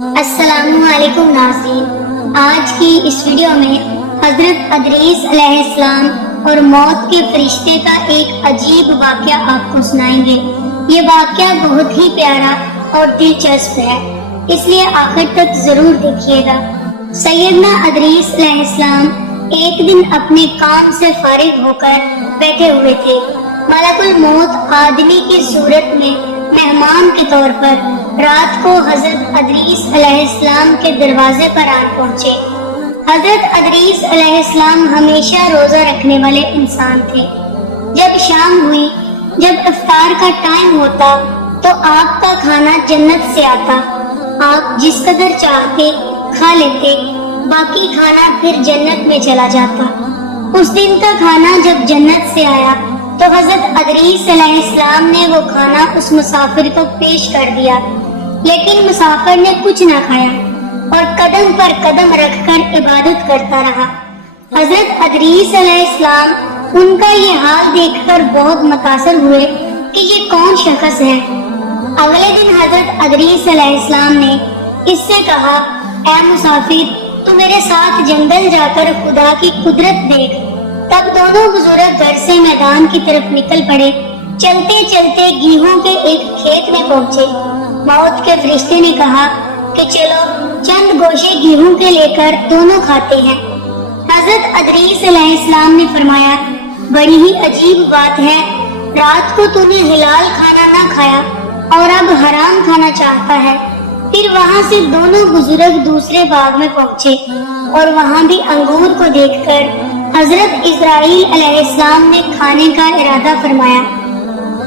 السلام علیکم ناظرین، آج کی اس ویڈیو میں حضرت ادریس علیہ السلام اور موت کے فرشتے کا ایک عجیب واقعہ آپ کو سنائیں گے۔ یہ واقعہ بہت ہی پیارا اور دلچسپ ہے، اس لیے آخر تک ضرور دیکھیے گا۔ سیدنا ادریس علیہ السلام ایک دن اپنے کام سے فارغ ہو کر بیٹھے ہوئے تھے۔ ملک الموت آدمی کی صورت میں مہمان کے طور پر رات کو حضرت ادریس علیہ السلام کے دروازے پر آ پہنچے۔ حضرت ادریس علیہ السلام ہمیشہ روزہ رکھنے والے انسان تھے۔ جب شام ہوئی، جب افطار کا ٹائم ہوتا تو آپ کا کھانا جنت سے آتا، آپ جس قدر چاہتے کھا لیتے، باقی کھانا پھر جنت میں چلا جاتا۔ اس دن کا کھانا جب جنت سے آیا تو حضرت ادریس علیہ السلام نے وہ کھانا اس مسافر کو پیش کر دیا، لیکن مسافر نے کچھ نہ کھایا اور قدم پر قدم رکھ کر عبادت کرتا رہا۔ حضرت ادریس علیہ السلام ان کا یہ حال دیکھ کر بہت متاثر ہوئے کہ یہ کون شخص ہے۔ اگلے دن حضرت ادریس علیہ السلام نے اس سے کہا، اے مسافر، تو میرے ساتھ جنگل جا کر خدا کی قدرت دیکھ۔ تب دونوں بزرگ گھر سے میدان کی طرف نکل پڑے۔ چلتے چلتے گیہوں کے ایک کھیت میں پہنچے۔ موت کے فرشتے نے کہا کہ چلو چند گوشے گیہوں کے لے کر دونوں کھاتے ہیں۔ حضرت ادریس علیہ السلام نے فرمایا، بڑی ہی عجیب بات ہے، رات کو تو نے حلال کھانا نہ کھایا اور اب حرام کھانا چاہتا ہے۔ پھر وہاں سے دونوں بزرگ دوسرے باغ میں پہنچے اور وہاں بھی انگور کو دیکھ کر حضرت اسرائیل علیہ السلام نے کھانے کا ارادہ فرمایا۔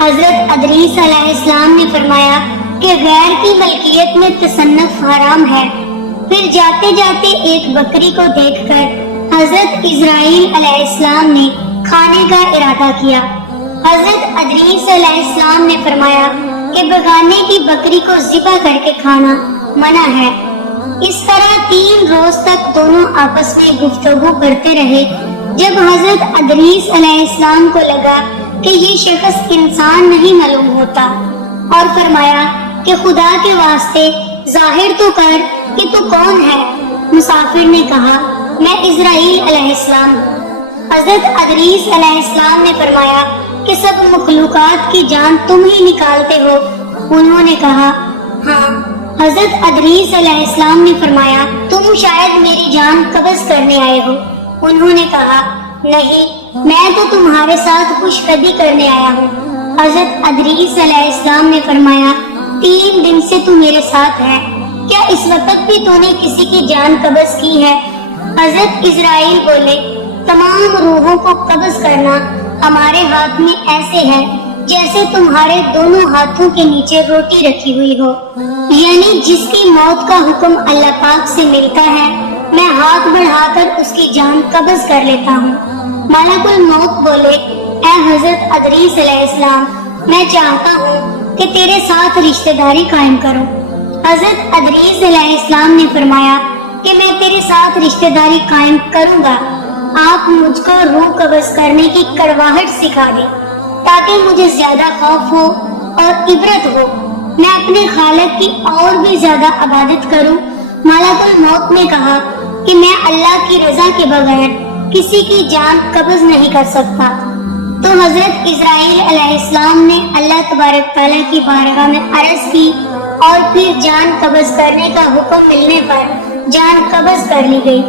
حضرت ادریس علیہ السلام نے فرمایا کہ غیر کی ملکیت میں تصنف حرام ہے۔ پھر جاتے جاتے ایک بکری کو دیکھ کر حضرت اسرائیل علیہ السلام نے کھانے کا ارادہ کیا۔ حضرت ادریس علیہ السلام نے فرمایا کہ بگانے کی بکری کو ذبح کر کے کھانا منع ہے۔ اس طرح 3 روز تک دونوں آپس میں گفتگو کرتے رہے۔ جب حضرت ادریس علیہ السلام کو لگا کہ یہ شخص انسان نہیں معلوم ہوتا، اور فرمایا کہ خدا کے واسطے ظاہر تو کر کہ تو کون ہے۔ مسافر نے کہا، میں اسرائیل علیہ السلام ہوں۔ حضرت ادریس علیہ السلام نے فرمایا کہ سب مخلوقات کی جان تم ہی نکالتے ہو۔ انہوں نے کہا، ہاں۔ حضرت ادریس علیہ السلام نے فرمایا، تم شاید میری جان قبض کرنے آئے ہو۔ انہوں نے کہا، نہیں، میں تو تمہارے ساتھ خوش قدی کرنے آیا ہوں۔ حضرت ادریس علیہ السلام نے فرمایا، 3 دن سے تو میرے ساتھ ہے، کیا اس وقت بھی تو نے کسی کی جان قبض کی ہے؟ حضرت اسرائیل بولے، تمام روحوں کو قبض کرنا ہمارے ہاتھ میں ایسے ہے جیسے تمہارے دونوں ہاتھوں کے نیچے روٹی رکھی ہوئی ہو، یعنی جس کی موت کا حکم اللہ پاک سے ملتا ہے، میں ہاتھ بڑھا کر اس کی جان قبض کر لیتا ہوں۔ ملک الموت بولے، اے حضرت ادریس علیہ السلام، میں چاہتا ہوں کہ تیرے ساتھ رشتہ داری قائم کروں۔ حضرت ادریس علیہ السلام نے فرمایا کہ میں تیرے ساتھ رشتہ داری قائم کروں گا، آپ مجھ کو روح قبض کرنے کی کڑواہٹ سکھا دیں تاکہ مجھے زیادہ خوف ہو اور عبرت ہو، میں اپنے خالق کی اور بھی زیادہ عبادت کروں۔ ملک الموت نے کہا کہ میں اللہ کی رضا کے بغیر کسی کی جان قبض نہیں کر سکتا۔ تو حضرت اسرائیل علیہ السلام نے اللہ تبارک تعالیٰ کی بارگاہ میں عرض کی اور پھر جان قبض کرنے کا حکم ملنے پر جان قبض کر لی گئی۔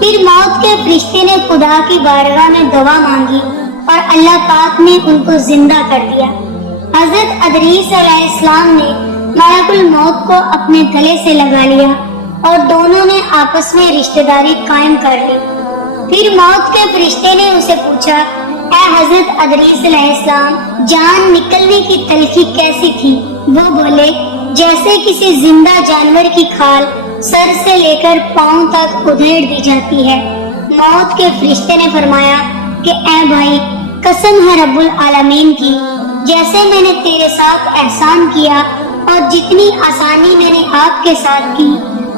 پھر موت کے فرشتے نے خدا کی بارگاہ میں دعا مانگی اور اللہ پاک نے ان کو زندہ کر دیا۔ حضرت ادریس علیہ السلام نے ملک الموت کو اپنے گلے سے لگا لیا اور دونوں نے آپس میں رشتہ داری قائم کر لی۔ پھر موت کے فرشتے نے اسے پوچھا، اے حضرت ادریس علیہ السلام، جان نکلنے کی تلخی کیسی تھی؟ وہ بولے، جیسے کسی زندہ جانور کی کھال سر سے لے کر پاؤں تک ادھیڑ دی جاتی ہے۔ موت کے فرشتے نے فرمایا کہ اے بھائی، قسم ہے رب العالمین کی، جیسے میں نے تیرے ساتھ احسان کیا اور جتنی آسانی میں نے آپ کے ساتھ کی،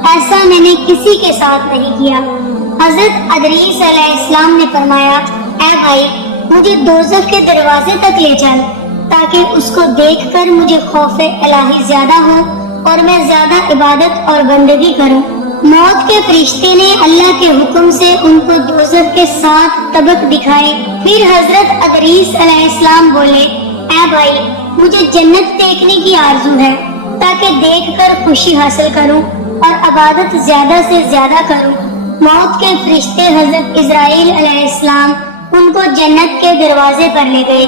ایسا میں نے کسی کے ساتھ نہیں کیا۔ حضرت ادریس علیہ السلام نے فرمایا، اے بھائی، مجھے دوزخ کے دروازے تک لے چل تاکہ اس کو دیکھ کر مجھے خوف الہی زیادہ ہو اور میں زیادہ عبادت اور بندگی کروں۔ موت کے فرشتے نے اللہ کے حکم سے ان کو دوزخ کے 7 طبق دکھائے۔ پھر حضرت ادریس علیہ السلام بولے، اے بھائی، مجھے جنت دیکھنے کی آرزو ہے تاکہ دیکھ کر خوشی حاصل کروں اور عبادت زیادہ سے زیادہ کروں۔ موت کے فرشتے حضرت اسرائیل علیہ السلام ان کو جنت کے دروازے پر لے گئے۔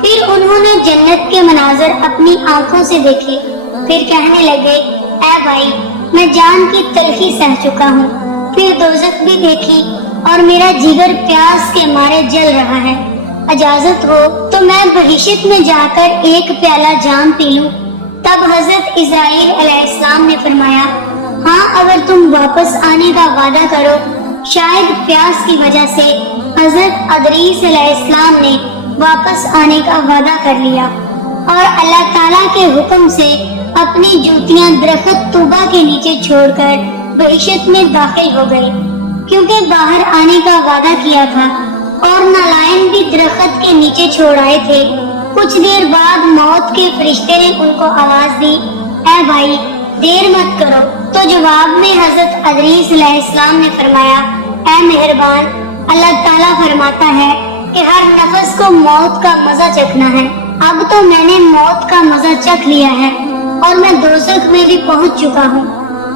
پھر انہوں نے جنت کے مناظر اپنی آنکھوں سے دیکھے۔ پھر کہنے لگے، اے بھائی، میں جان کی تلخی سہ چکا ہوں۔ پھر دوزخ بھی دیکھی اور میرا جگر پیاس کے مارے جل رہا ہے۔ اجازت ہو تو میں بہشت میں جا کر ایک پیالہ جام پی لوں۔ تب حضرت اسرائیل علیہ السلام نے فرمایا، ہاں، اگر تم واپس آنے کا وعدہ کرو۔ شاید پیاس کی وجہ سے حضرت ادریس علیہ السلام نے واپس آنے کا وعدہ کر لیا اور اللہ تعالیٰ کے حکم سے اپنی جوتیاں درخت طوبہ کے نیچے چھوڑ کر بہشت میں داخل ہو گئے، کیونکہ باہر آنے کا وعدہ کیا تھا اور نالائن بھی درخت کے نیچے چھوڑ آئے تھے۔ کچھ دیر بعد موت کے فرشتے نے ان کو آواز دی، اے بھائی، دیر مت کرو۔ تو جواب میں حضرت ادریس علیہ السلام نے فرمایا، اے مہربان، اللہ تعالیٰ فرماتا ہے کہ ہر نفس کو موت کا مزہ چکھنا ہے۔ اب تو میں نے موت کا مزہ چکھ لیا ہے اور میں دوزخ میں بھی پہنچ چکا ہوں،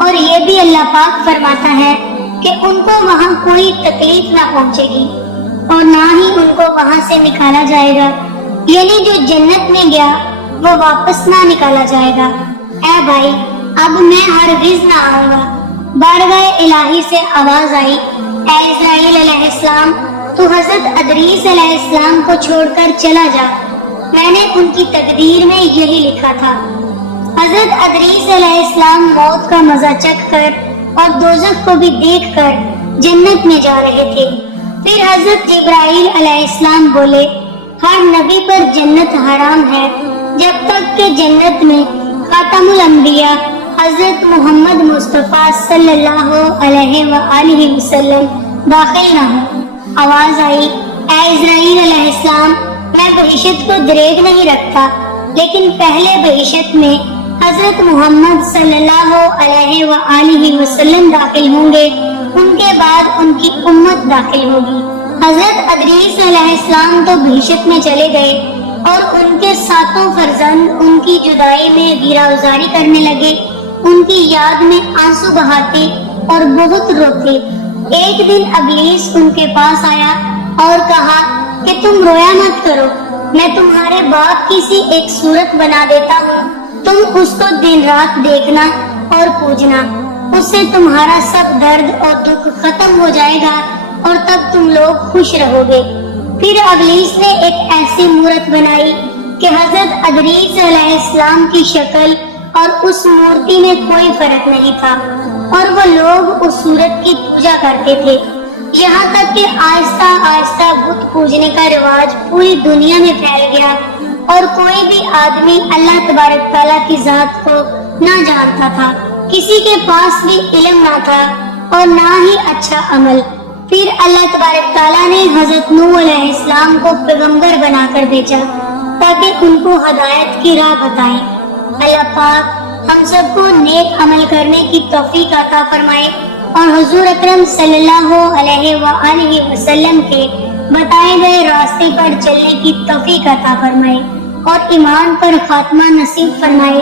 اور یہ بھی اللہ پاک فرماتا ہے کہ ان کو وہاں کوئی تکلیف نہ پہنچے گی اور نہ ہی ان کو وہاں سے نکالا جائے گا، یعنی جو جنت میں گیا وہ واپس نہ نکالا جائے گا۔ اے بھائی، اب میں ہرگز نہ آؤں گا۔ بارگاہ الہی سے آواز آئی، اے اسرائیل علیہ السلام، تو حضرت ادریس علیہ السلام کو چھوڑ کر چلا جا، میں نے ان کی تقدیر میں یہی لکھا تھا۔ حضرت ادریس علیہ السلام موت کا مزہ چکھ کر اور دوزخ کو بھی دیکھ کر جنت میں جا رہے تھے۔ پھر حضرت جبرائیل علیہ السلام بولے، ہر نبی پر جنت حرام ہے جب تک کہ جنت میں خاتم الانبیاء حضرت محمد مصطفیٰ صلی اللہ علیہ وآلہ وسلم داخل نہ ہو۔ آواز آئی، اے اسرائیل علیہ السلام، میں بہشت کو دریغ نہیں رکھتا، لیکن پہلے بہشت میں حضرت محمد صلی اللہ علیہ وآلہ وسلم داخل ہوں گے، ان کے بعد ان کی امت داخل ہوگی۔ حضرت ادریس علیہ السلام تو بہشت میں چلے گئے اور ان کے 7 فرزند ان کی جدائی میں گیرا ازاری کرنے لگے، ان کی یاد میں آنسو بہاتے اور بہت روتے۔ ایک دن ابلیس ان کے پاس آیا اور کہا کہ تم رویا مت کرو، میں تمہارے باپ کی سی ایک صورت بنا دیتا ہوں، تم اس کو دن رات دیکھنا اور پوجنا، اس سے تمہارا سب درد اور دکھ ختم ہو جائے گا اور تب تم لوگ خوش رہو گے۔ پھر ابلیس نے ایک ایسی مورت بنائی کہ حضرت ادریس علیہ السلام کی شکل اور اس مورتی میں کوئی فرق نہیں تھا، اور وہ لوگ اس صورت کی پوجا کرتے تھے، یہاں تک کہ آہستہ آہستہ بت پوجنے کا رواج پوری دنیا میں پھیل گیا اور کوئی بھی آدمی اللہ تبارک تعالیٰ کی ذات کو نہ جانتا تھا، کسی کے پاس بھی علم نہ تھا اور نہ ہی اچھا عمل۔ پھر اللہ تبارک تعالیٰ نے حضرت نوح علیہ السلام کو پیغمبر بنا کر بھیجا تاکہ ان کو ہدایت کی راہ بتائیں۔ اللہ پاک ہم سب کو نیک عمل کرنے کی توفیق عطا فرمائے اور حضور اکرم صلی اللہ علیہ وآلہ وسلم کے بتائے گئے راستے پر چلنے کی توفیق عطا فرمائے اور ایمان پر خاتمہ نصیب فرمائے۔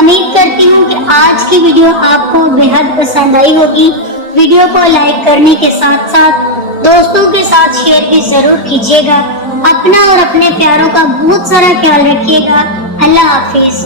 امید کرتی ہوں کہ آج کی ویڈیو آپ کو بے حد پسند آئی ہوگی۔ ویڈیو کو لائک کرنے کے ساتھ ساتھ دوستوں کے ساتھ شیئر بھی ضرور کیجیے گا۔ اپنا اور اپنے پیاروں کا بہت سارا خیال رکھیے گا۔ اللہ حافظ۔